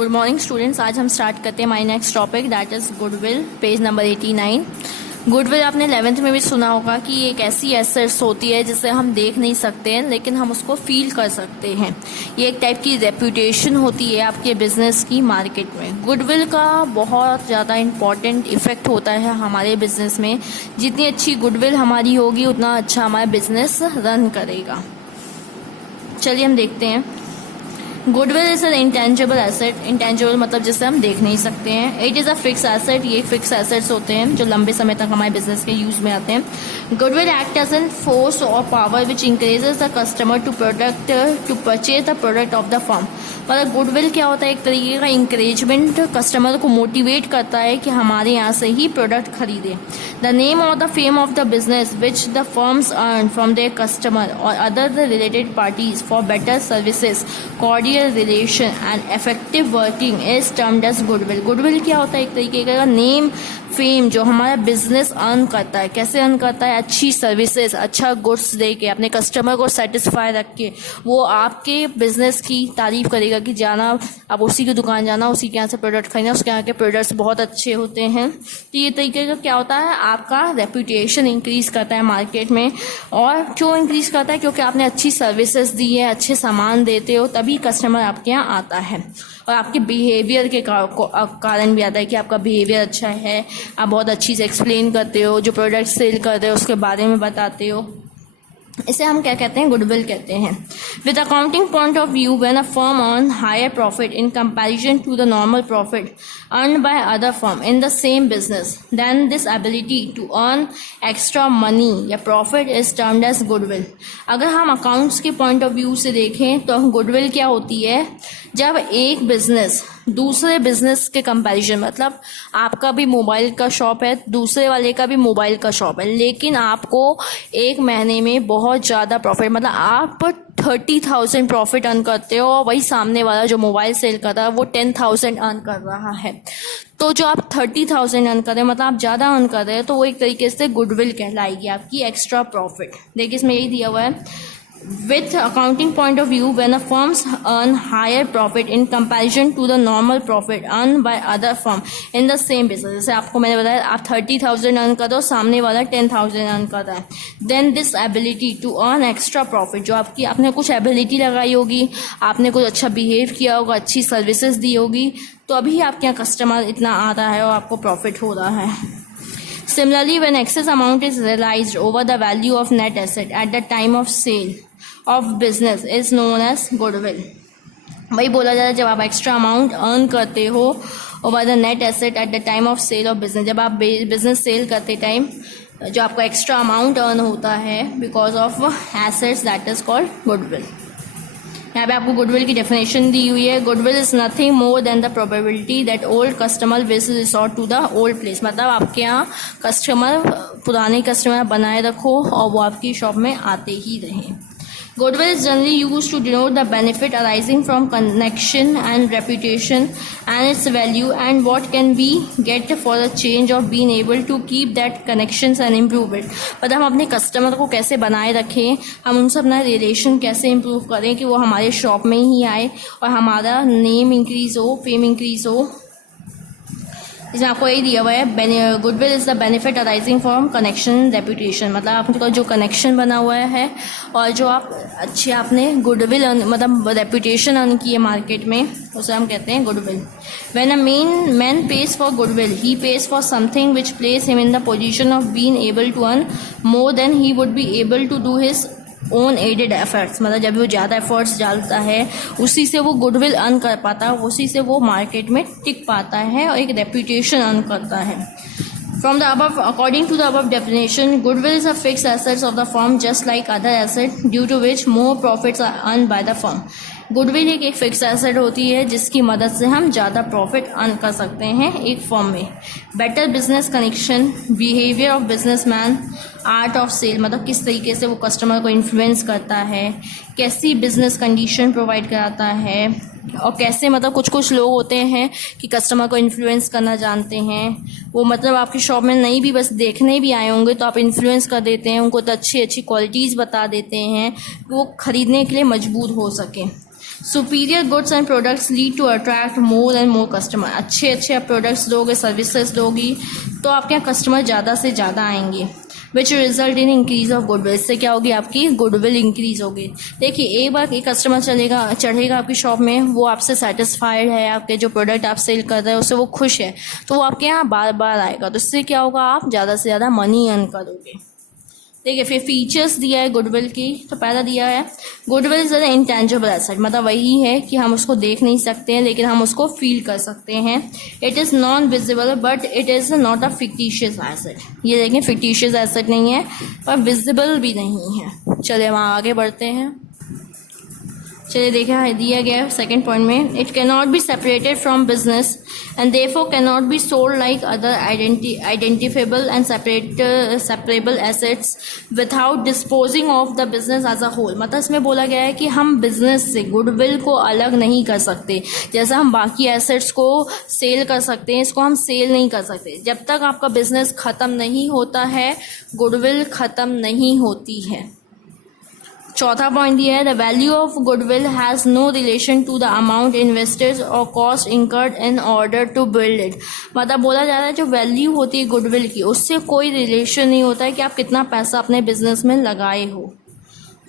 Good morning students. आज हम start करते हैं my next topic that is goodwill, page number 89। Goodwill आपने 11th में भी सुना होगा कि एक ऐसी एसेट्स होती है जिसे हम देख नहीं सकते हैं लेकिन हम उसको फील कर सकते हैं। ये एक टाइप की रेपुटेशन होती है आपके बिजनेस की मार्केट में। गुडविल का बहुत ज़्यादा इम्पॉर्टेंट इफेक्ट होता है हमारे बिजनेस में। जितनी अच्छी गुडविल हमारी होगी उतना अच्छा हमारा बिजनेस रन करेगा। चलिए हम देखते हैं। Goodwill is an intangible asset. Intangible मतलब जिसे हम देख नहीं सकते हैं। It is a fix asset. ये फिक्स एसेट्स होते हैं जो लंबे समय तक हमारे बिजनेस के यूज में आते हैं। Goodwill act as an force और power which encourages the customer to purchase the product of the firm. मतलब गुडविल क्या होता है? एक तरीके का इंकरेजमेंट, कस्टमर को मोटिवेट करता है कि हमारे यहाँ से ही प्रोडक्ट खरीदे। द नेम और the fame of the business which the firms earn from their customer और other related parties for better services, cordial relation and effective working is termed as goodwill. Goodwill क्या होता है? एक तरीके का name, fame जो हमारा बिजनेस अर्न करता है। कैसे अर्न करता है? अच्छी सर्विसेज, अच्छा गुड्स दे के, अपने कस्टमर को सेटिस्फाई रख के वो आपके बिजनेस की तारीफ करेगा कि जाना, आप उसी की दुकान जाना, उसी के यहाँ से प्रोडक्ट खरीदना, उसके यहाँ के प्रोडक्ट्स बहुत अच्छे होते हैं। तो ये तरीके का क्या होता है? आपका रेपुटेशन इंक्रीज करता है मार्केट में। और क्यों इंक्रीज करता है? क्योंकि आपने अच्छी सर्विसेज दी है, अच्छे सामान देते हो, तभी कस्टमर आपके यहाँ आता है। और आपके बिहेवियर के कारण भी आता है कि आपका बिहेवियर अच्छा है, आप बहुत अच्छी से एक्सप्लेन करते हो, जो प्रोडक्ट सेल करते हो उसके बारे में बताते हो। इसे हम क्या कहते हैं? गुडविल कहते हैं। With accounting point of view, when a firm earn higher profit in comparison to the normal profit earn by other firm in the same business, then this ability to earn extra money या profit is termed as goodwill. अगर हम accounts के point of view से देखें तो goodwill क्या होती है? जब एक बिजनेस दूसरे बिजनेस के कंपैरिजन, मतलब आपका भी मोबाइल का शॉप है, दूसरे वाले का भी मोबाइल का शॉप है, लेकिन आपको एक महीने में बहुत ज़्यादा प्रॉफिट, मतलब आप 30,000 प्रॉफिट अर्न करते हो और वही सामने वाला जो मोबाइल सेल कर रहा है वो 10,000 अर्न कर रहा है। तो जो आप 30,000 अर्न कर रहे हैं, मतलब आप ज़्यादा अर्न कर रहे हैं, तो वो एक तरीके से गुडविल कहलाएगी, आपकी एक्स्ट्रा प्रॉफिट। देखिए इसमें यही दिया हुआ है। With accounting point of view, when a firms earn higher profit in comparison to the normal profit earned by other firm in the same business, जैसे आपको मैंने बताया आप 30,000 अर्न कर दो, सामने वाला 10,000 अर्न कर रहा है, then this ability to earn extra profit, जो आपकी आपने कुछ एबिलिटी लगाई होगी, आपने कुछ अच्छा बिहेव किया होगा, अच्छी सर्विसेज दी होगी, तो अभी आपके यहाँ कस्टमर इतना आ रहा है और आपको प्रॉफिट हो रहा है। Similarly, when excess amount is realized over the value of net asset at the time of sale of business is known as goodwill। वही बोला जाता है जब आप एक्स्ट्रा अमाउंट अर्न करते हो over the net asset at the time of sale of business, जब आप बिजनेस सेल करते टाइम जो आपको एक्स्ट्रा अमाउंट अर्न होता है because of assets, that is called goodwill. यहाँ पे आपको गुडविल की डेफिनेशन दी हुई है। Goodwill is nothing more than the probability that old customer will resort to the old place. मतलब आपके यहाँ कस्टमर, पुराने कस्टमर बनाए रखो और वो आपकी शॉप में आते ही रहें। Goodwill is generally used to denote the benefit arising from connection and reputation and its value and what can be get for the change of being able to keep that connections and improve it। मतलब हम अपने customer को कैसे बनाए रखें, हम उनसे अपना रिलेशन कैसे इम्प्रूव करें कि वो हमारे शॉप में ही आए और हमारा नेम इंक्रीज हो, फेम इंक्रीज हो। इसमें आपको यही दिया हुआ है, goodwill is the benefit arising from connection reputation. मतलब आपका जो कनेक्शन बना हुआ है और जो आप अच्छे आपने गुडविल मतलब रेपुटेशन अर्न की है मार्केट में, उसे हम कहते हैं goodwill. When a man pays for goodwill, he pays for something which place him in the position of being able to earn more than he would be able to do his own added efforts. मतलब जब वो ज़्यादा efforts डालता है उसी से वो goodwill earn कर पाता है, उसी से वो मार्केट में टिक पाता है और एक रेपुटेशन अर्न करता है। From the above, according to the above definition, goodwill is a fixed assets of the firm just like other assets due to which more profits are earned by the firm। Goodwill एक fix asset होती है जिसकी मदद से हम ज़्यादा profit earn कर सकते हैं एक फर्म में। Better business connection, behaviour of businessman, art of sale, मतलब किस तरीके से वो कस्टमर को इन्फ्लुएंस करता है, कैसी बिजनेस कंडीशन प्रोवाइड कराता है, और कैसे मतलब कुछ लोग होते हैं कि कस्टमर को इन्फ्लुएंस करना जानते हैं। वो मतलब आपकी शॉप में नहीं भी बस देखने भी आए होंगे तो आप इन्फ्लुएंस कर देते हैं, उनको तो अच्छी अच्छी क्वालिटीज़ बता देते हैं कि वो ख़रीदने के लिए मजबूर हो सकें। Superior goods and products lead to attract more and more customer. अच्छे आप प्रोडक्ट्स दोगे, सर्विसेज दोगी, तो आपके यहाँ कस्टमर ज़्यादा से ज़्यादा आएंगे, which result in increase of goodwill. इससे क्या होगी, आपकी गुडविल इंक्रीज होगी। देखिए, एक बार एक कस्टमर चढ़ेगा आपकी शॉप में, वो आपसे सेटिस्फाइड है, आपके जो प्रोडक्ट आप सेल कर रहे हो उससे वो खुश है, तो वो आपके यहाँ बार बार आएगा। तो इससे क्या होगा, आप ज़्यादा से ज़्यादा मनी अर्न करोगे। देखिए, फिर फीचर्स दिया है गुडविल की। तो पहला दिया है goodwill is an intangible asset, मतलब वही है कि हम उसको देख नहीं सकते हैं लेकिन हम उसको फील कर सकते हैं। It is non visible but it is not a fictitious asset. ये देखें, फिक्टिशियस एसेट नहीं है पर विजिबल भी नहीं है। चलिए हम आगे बढ़ते हैं। चलिए देखिए, दिया गया है सेकेंड पॉइंट में, it can not be separated from business and therefore can not be sold like other identifiable and separable assets without disposing of the business as a whole. मतलब इसमें बोला गया है कि हम बिजनेस से गुडविल को अलग नहीं कर सकते। जैसा हम बाकी एसेट्स को सेल कर सकते हैं, इसको हम सेल नहीं कर सकते। जब तक आपका बिजनेस ख़त्म नहीं होता है, गुडविल ख़त्म नहीं होती है। चौथा पॉइंट दिया है, the value of goodwill has no relation to the amount invested और cost incurred in order to build it. मतलब बोला जा रहा है जो वैल्यू होती है गुडविल की, उससे कोई रिलेशन नहीं होता है कि आप कितना पैसा अपने बिजनेस में लगाए हो।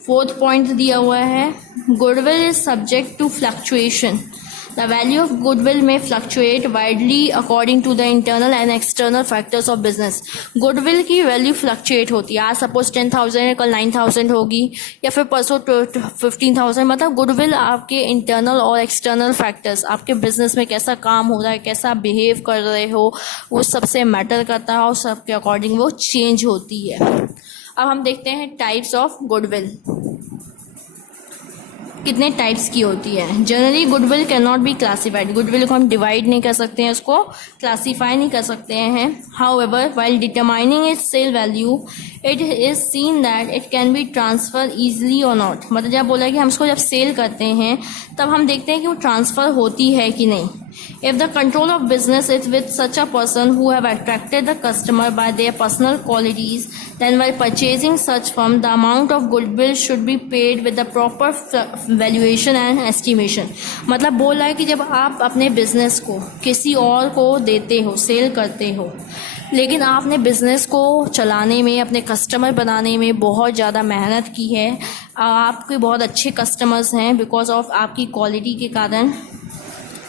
फोर्थ पॉइंट दिया हुआ है, goodwill is subject to fluctuation. The value of goodwill may fluctuate widely according to the internal and external factors of business. Goodwill की वैल्यू फ्लक्चुएट होती है। आज सपोज 10,000 है, कल 9,000 होगी, या फिर परसों 15,000। मतलब गुडविल आपके इंटरनल और एक्सटर्नल फैक्टर्स, आपके बिजनेस में कैसा काम हो रहा है, कैसा बिहेव कर रहे हो, वो सबसे मैटर करता है और सबके अकॉर्डिंग वो चेंज होती है। अब हम देखते हैं टाइप्स ऑफ गुडविल कितने टाइप्स की होती है। Generally goodwill can not B classified. Goodwill को हम डिवाइड नहीं कर सकते हैं, उसको क्लासीफाई नहीं कर सकते हैं। However while determining its sale value it is seen that it can be transfer easily or not. मतलब जब बोला कि हम इसको जब सेल करते हैं तब हम देखते हैं कि वो ट्रांसफ़र होती है कि नहीं। If the control of business is with such a person who have attracted the customer by their personal qualities, then while purchasing such firm, the amount of goodwill should be paid with the proper valuation and estimation. मतलब बोला है कि जब आप अपने business को किसी और को देते हो, सेल करते हो, लेकिन आपने बिज़नेस को चलाने में, अपने कस्टमर बनाने में बहुत ज़्यादा मेहनत की है, आपके बहुत अच्छे कस्टमर्स हैं बिकॉज ऑफ आपकी क्वालिटी के कारण,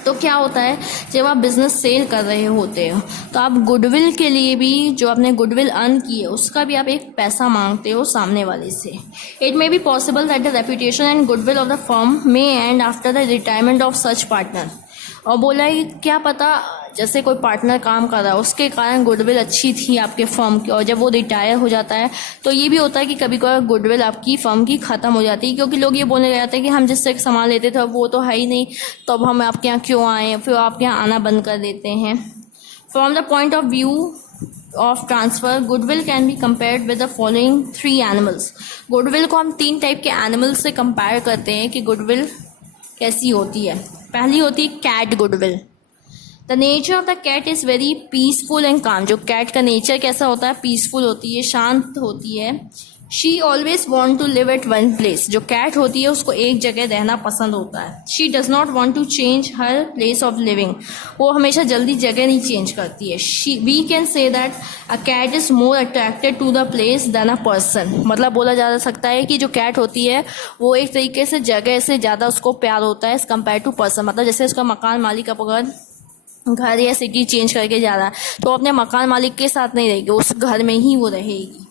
तो क्या होता है जब आप बिज़नेस सेल कर रहे होते हो तो आप गुडविल के लिए भी, जो आपने गुडविल अर्न की है उसका भी आप एक पैसा मांगते हो सामने वाले से। It may be possible that the reputation and goodwill of the firm may and after the retirement of such partner. और बोला है क्या पता जैसे कोई पार्टनर काम कर रहा है उसके कारण गुडविल अच्छी थी आपके फर्म की, और जब वो रिटायर हो जाता है तो ये भी होता है कि कभी कभी गुडविल आपकी फर्म की ख़त्म हो जाती है, क्योंकि लोग ये बोलने लग जाते हैं कि हम जिससे सामान लेते थे वो तो है ही नहीं, तो अब हम आपके यहाँ क्यों आए, फिर आपके यहाँ आना बंद कर देते हैं। From the point of view of transfer, goodwill can be compared with the following 3 animals. Goodwill को हम 3 टाइप के एनिमल्स से कंपेयर करते हैं कि गुडविल कैसी होती है। पहली होती है cat goodwill. The nature of the cat is very peaceful and calm. जो कैट का नेचर कैसा होता है, पीसफुल होती है, शांत होती है। She always want to live at one place. जो कैट होती है उसको एक जगह रहना पसंद होता है। She does not want to change her place of living. वो हमेशा जल्दी जगह नहीं चेंज करती है। We can say that a cat is more attracted to the place than a person. मतलब बोला जा सकता है कि जो कैट होती है वो एक तरीके से जगह से ज़्यादा उसको प्यार होता है एज़ कम्पेयर टू पर्सन। मतलब जैसे उसका मकान मालिक अगर घर या सिटी चेंज करके जा रहा है तो अपने मकान मालिक के साथ नहीं रहेगी, उस घर में ही वो रहेगी।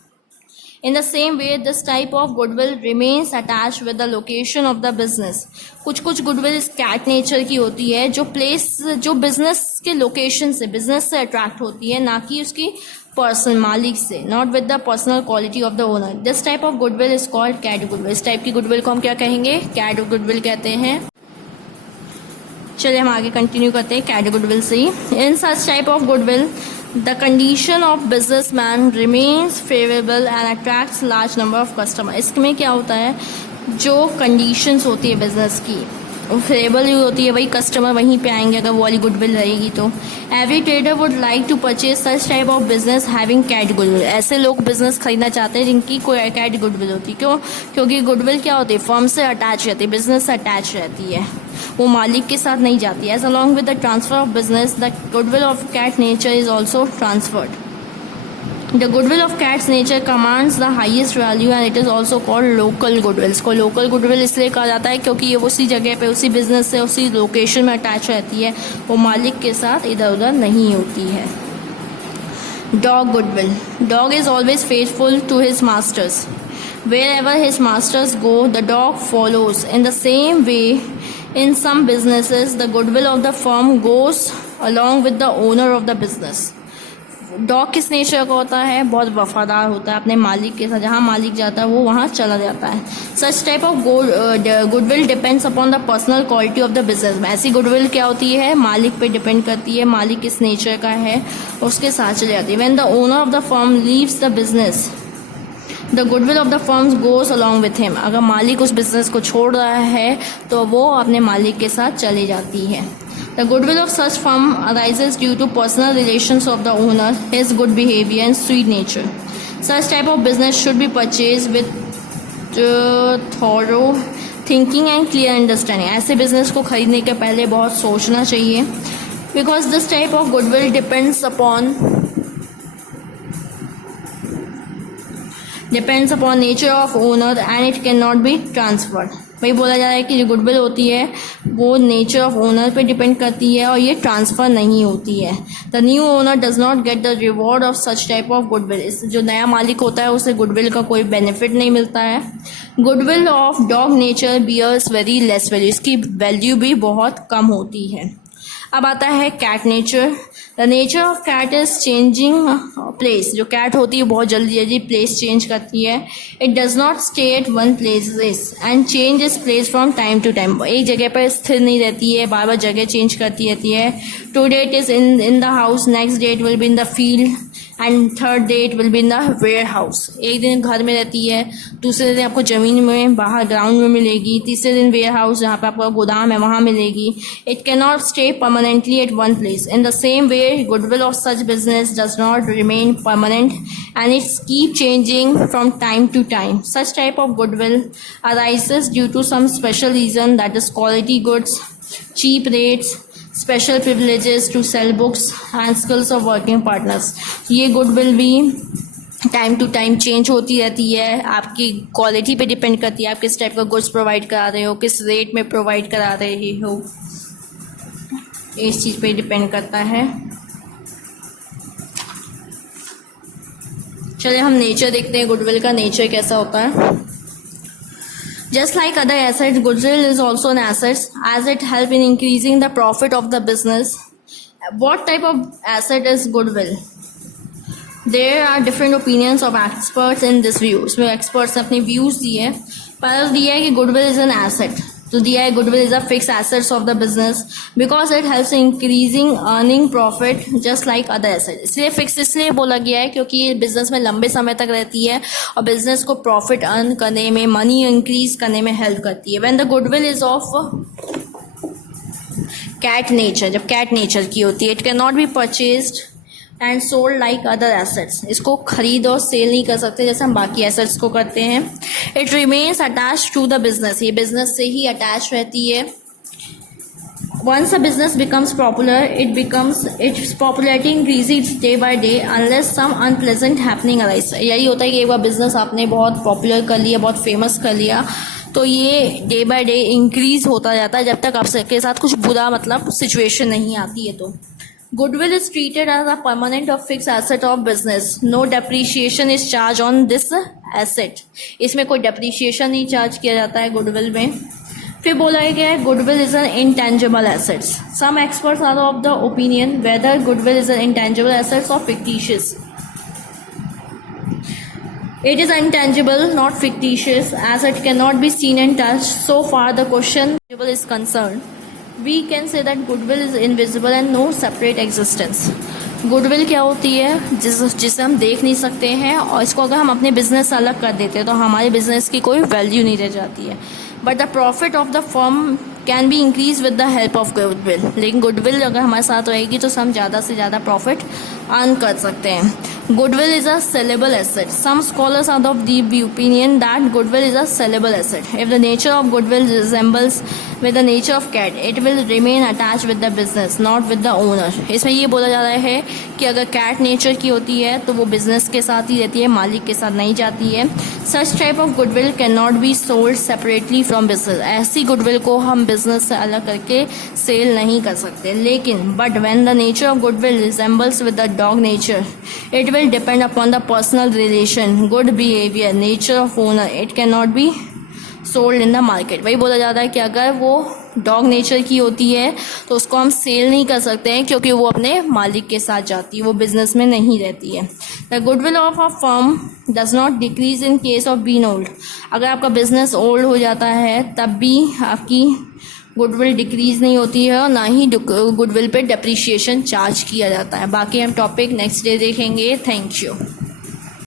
In the same way, this type of goodwill remains attached with the location of the business. कुछ goodwill इस cat nature की होती है, जो place, जो business के location से, business से attract होती है, ना कि उसकी पर्सन मालिक से, not with the personal quality of the owner. This type of goodwill is called cat goodwill. इस टाइप की goodwill को हम क्या कहेंगे, cat goodwill कहते हैं। चलिए हम आगे कंटिन्यू करते हैं कैट गुडविल से ही। In such type of goodwill the condition of businessman remains favourable and attracts large number of customer. इसमें क्या होता है, जो कंडीशंस होती है बिजनेस की फेवरेबल ही होती है, वही कस्टमर वहीं पे आएंगे अगर वो वाली गुडविल रहेगी तो। Every trader would like to purchase such type of business having cat goodwill. ऐसे लोग बिजनेस खरीदना चाहते हैं जिनकी कोई कैट गुडविल होती है। क्यों? क्योंकि गुडविल क्या होती है, फर्म से अटैच रहती है, बिजनेस से अटैच रहती है, वो मालिक के साथ नहीं जाती है। As along with the transfer of business the goodwill of cat nature is also transferred. The goodwill of cat's nature commands the highest value and it is also called local goodwill। इसको local goodwill इसलिए कहा जाता है क्योंकि ये उसी जगह पे, उसी बिजनेस से, उसी लोकेशन में अटैच रहती है, वो मालिक के साथ इधर उधर नहीं होती है। Dog goodwill। Dog is always faithful to his masters। Wherever his masters go, the dog follows। In the same way, in some businesses, the goodwill of the firm goes along with the owner of the business। Dog किस nature का होता है? बहुत वफादार होता है अपने मालिक के साथ, जहाँ मालिक जाता है वो वहाँ चला जाता है। सच type of goodwill depends upon the personal quality of the business. ऐसी गुडविल क्या होती है? मालिक पे डिपेंड करती है, मालिक किस नेचर का है उसके साथ चली जाती है। When the owner of the firm leaves the business the goodwill of the firms goes along with him. अगर मालिक उस बिजनेस को छोड़ रहा है तो वो अपने मालिक के साथ चली जाती है। The goodwill of such firm arises due to personal relations of the owner, his good behavior and sweet nature. Such type of business should be purchased with thorough thinking and clear understanding। ऐसे business को खरीदने के पहले बहुत सोचना चाहिए, because this type of goodwill depends upon nature of owner and it cannot be transferred। वही बोला जा रहा है कि जो गुडविल होती है वो नेचर ऑफ ओनर पे डिपेंड करती है और ये ट्रांसफ़र नहीं होती है। The new owner does not get the reward of such type of goodwill. इस जो नया मालिक होता है उसे गुडविल का कोई बेनिफिट नहीं मिलता है। Goodwill of dog nature bears very less value. इसकी वैल्यू भी बहुत कम होती है। अब आता है cat nature. The nature of cat is changing place. जो कैट होती है बहुत जल्दी जल्दी प्लेस चेंज करती है। It does not stay at one place and change is place from time to time. एक जगह पर स्थिर नहीं रहती है, बार बार जगह चेंज करती रहती है। Today it is in the house, next day it will be in the field and third day it will be in the warehouse. एक दिन घर में रहती है, दूसरे दिन आपको ज़मीन में बाहर ग्राउंड में मिलेगी, तीसरे दिन वेयर हाउस जहाँ पे आपका गोदाम है वहाँ मिलेगी। It can not stay permanently at one place. In the same way goodwill of such business does not remain permanent and it's keep changing from time to time। Such type of goodwill arises due to some special reason, that is quality goods, cheap rates, special privileges to sell books and skills of working partners। ये goodwill भी time to time change होती रहती है, आपकी quality पे depend करती है, आप किस टाइप का गुड्स प्रोवाइड करा रहे हो, किस रेट में प्रोवाइड करा रहे हो, इस चीज़ पे डिपेंड करता है। चलिए हम नेचर देखते हैं, गुडविल का नेचर कैसा होता है। Just like other assets, goodwill is also an asset as it helps in increasing the profit of the business। What type of asset is goodwill? There are different opinions of experts in this view। इसमें experts ने अपने views दिए। पहला दिया है कि goodwill is an asset। तो दिया है goodwill is a fixed assets of the business because it helps in increasing earning profit just like other assets। इसलिए fixed इसलिए बोला गया है क्योंकि ये बिजनेस में लंबे समय तक रहती है और बिजनेस को प्रॉफिट अर्न करने में, मनी इंक्रीज करने में हेल्प करती है। When the goodwill is of cat nature, जब cat nature की होती है, it cannot be purchased and sold like other assets. इसको खरीद और सेल नहीं कर सकते जैसे हम बाकी एसेट्स को करते हैं। It remains attach to the business. ये बिजनेस से ही अटैच रहती है। Once a business becomes popular its popularity increases day by day unless some unpleasant happening arise. यही होता है कि एक बार बिजनेस आपने बहुत पॉपुलर कर लिया, बहुत फेमस कर लिया, तो ये डे बाय डे इंक्रीज होता जाता है जब तक आपके साथ कुछ बुरा मतलब सिचुएशन नहीं आती है। तो Goodwill is treated as a permanent or fixed asset of business। No depreciation is charged on this asset। इसमें कोई depreciation नहीं चार्ज किया जाता है गुडविल में। फिर बोला गया है goodwill is an intangible assets। Some experts are of the opinion whether goodwill is an intangible assets or fictitious। It is intangible, not fictitious, as it cannot be seen and touched। So far the question is concerned, we can say that goodwill is invisible and no separate existence। Goodwill क्या होती है? जिसे हम देख नहीं सकते हैं और इसको अगर हम अपने बिजनेस से अलग कर देते हैं तो हमारे बिजनेस की कोई वैल्यू नहीं रह जाती है। But the profit of the firm can be increase with the help of goodwill. लेकिन गुडविल अगर हमारे साथ रहेगी तो हम ज़्यादा से ज़्यादा प्रॉफिट अर्न कर सकते हैं। Goodwill is a sellable asset. Some scholars are of the opinion that goodwill is a sellable asset. If the nature of goodwill resembles with the nature of cat, it will remain attached with the business, not with the owner. इसमें ये बोला जा रहा है कि अगर cat nature की होती है तो वो बिजनेस के साथ ही रहती है, मालिक के साथ नहीं जाती है। Such type of goodwill cannot be sold separately from business. ऐसी गुडविल को हम बिजनेस से अलग करके सेल नहीं कर सकते। लेकिन but when the nature of goodwill resembles with the dog nature, it will depend upon the personal relation, good behavior, nature of owner. It cannot be sold in the market. वही बोला जाता है कि अगर वो डॉग नेचर की होती है तो उसको हम सेल नहीं कर सकते हैं क्योंकि वो अपने मालिक के साथ जाती है, वो बिजनेस में नहीं रहती है। The goodwill of a firm does not decrease in case of been old. अगर आपका बिजनेस ओल्ड हो जाता है तब भी आपकी गुडविल डिक्रीज नहीं होती है और ना ही गुडविल पे डेप्रिशिएशन चार्ज किया जाता है। बाकी हम टॉपिक नेक्स्ट डे देखेंगे। Thank you.